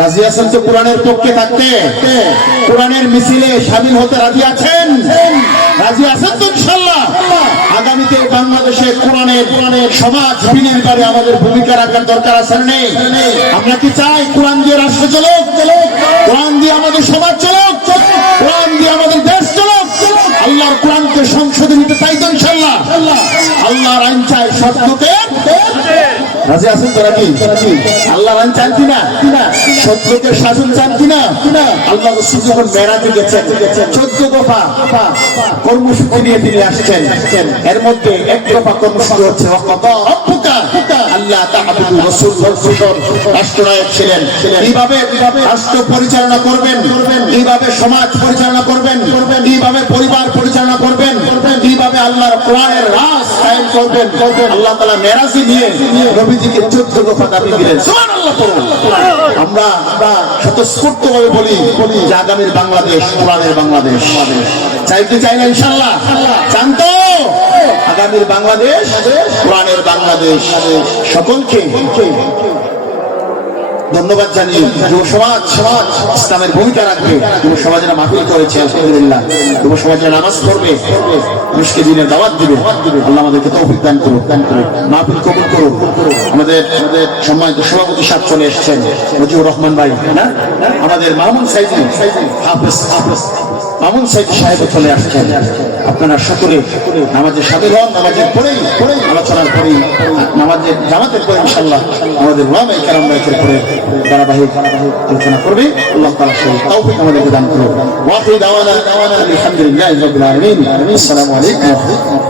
রাজি আছেন তো কোরআনের পক্ষে থাকতে? কোরআনের মিছিলে শামিল হতে রাজি আছেন? রাজি আছেন তো ইনশাআল্লাহ? আগামীতে বাংলাদেশে কোরআনের সমাজ বিনির্মাণে আমাদের ভূমিকা রাখার দরকার আছে না নেই? আমরা কি চাই কোরআন দিয়ে রাষ্ট্র চলুক, কোরআন দিয়ে আমাদের সমাজ চলুক, কোরআন দিয়ে আমাদের দেশ চলুক? আল্লাহর কোরআনকে সংসদে নিতে চাই তো ইনশাআল্লাহ? আল্লাহর আইন চাই সত্যকে। রাজি আছেন তোরা কি? আল্লাহর আইন চান কিনা? সত্যকে শাসন চান কিনা? আল্লাহ রাসূল যখন মেরাজে গেছেন 14 দফা কর্মসূচি নিয়ে তিনি আসছেন। এর মধ্যে এক দফা কর্মসূচি হচ্ছে ওয়াকাদা রাব্বুকা আল্লাহ তা'বুদু। রাসূল রাষ্ট্রনায়ক ছিলেন। কিভাবে রাষ্ট্র পরিচালনা করবেন, কিভাবে সমাজ পরিচালনা করবেন, কিভাবে পরিবার পরিচালনা করবেন, কিভাবে আল্লাহর কোরআনের রাজ কায়েম করবেন, আল্লাহ তাআলা মেরাজে নিয়ে নবীজিকে 14 দফা দাবি দিলেন। সুবহানাল্লাহ পড়ুন। আমরা স্বতঃস্ফূর্তভাবে বলি যে আগামীর বাংলাদেশ কোরআনের বাংলাদেশ। চাইতে চাই না ইনশাআল্লাহ? চান তো? আগামীর বাংলাদেশ কোরআনের বাংলাদেশ। সকলকে ধন্যবাদ জানিয়ে যুব সমাজ ইসলামের ভূমিকা রাখবে। যুব সমাজেরা মাহফিল করেছে আলহামদুলিল্লাহ। যুব সমাজেরা নামাজ পড়বে, মানুষকে দিনের দাওয়াত দিবে। আল্লাহ আমাদেরকে তৌফিক দান করুন, মাহফিল কবুল করুন। আমাদের সম্মানিত সভাপতি সাহেব চলে এসেছেন, মুজিবুর রহমান ভাই, না আমাদের মামুন সাইদি হাফেজ মামুন সাইদি সাহেব চলে আসছেন। আপনারা সকলে নামাজের সাথে হন, নামাজের পরেই আলোচনার পরেই নামাজের জামাতের পরে ইনশাআল্লাহ আমাদের উলামায়ে কেরাম রাইতের পরে ধারাবাহিক আলোচনা করবে। আল্লাহ তাআলা সেই তৌফিক আমাদেরকে দান করুন। ওয়া আখিরু দাওয়ানা আলহামদুলিল্লাহি রাব্বিল আলামিন। আসসালামু আলাইকুম।